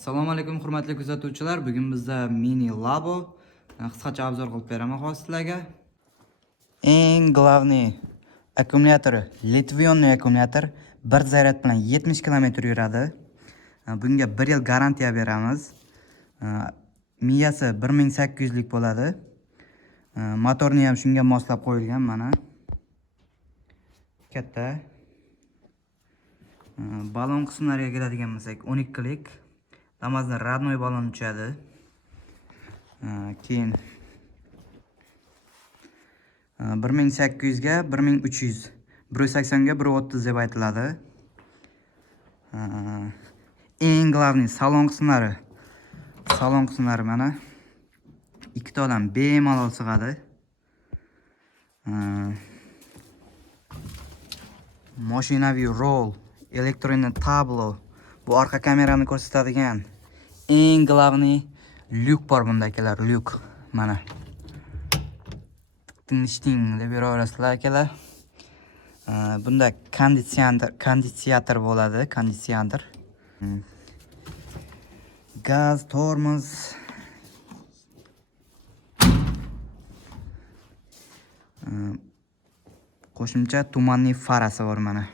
Assalomu alaykum hurmatli kuzatuvchilar. Bugun bizda mini labo qisqacha obzor qilib beraman hozir sizlarga. Eng главный akkumulyatori Litvionni akkumulyator 1 zaryad bilan 70 km yuradi. Bunga 1 yil garantiya beramiz. Miyasi 1800 lik bo'ladi. Motorni ham shunga moslab qo'yilgan mana. Katta. Balon qismlariga keladigan bo'lsak 12 lik. Damazdan radnoy balon uchadi. Keyin 1800 ga 1300, 180 ga 130 deb aytiladi. Eng главный salon qismlari. Salon qismlari mana ikkita odam bemalol sig'adi. Mashinaviy roll, elektron tablo, bu orqa kamerani ko'rsatadigan eng главный lyuk bor bunda akalar, lyuk mana. Tinchting deb yuraverasizlar akalar. Bunda konditsioner bo'ladi, konditsioner. Gaz, tormoz. Qo'shimcha tumanli farasi bor mana.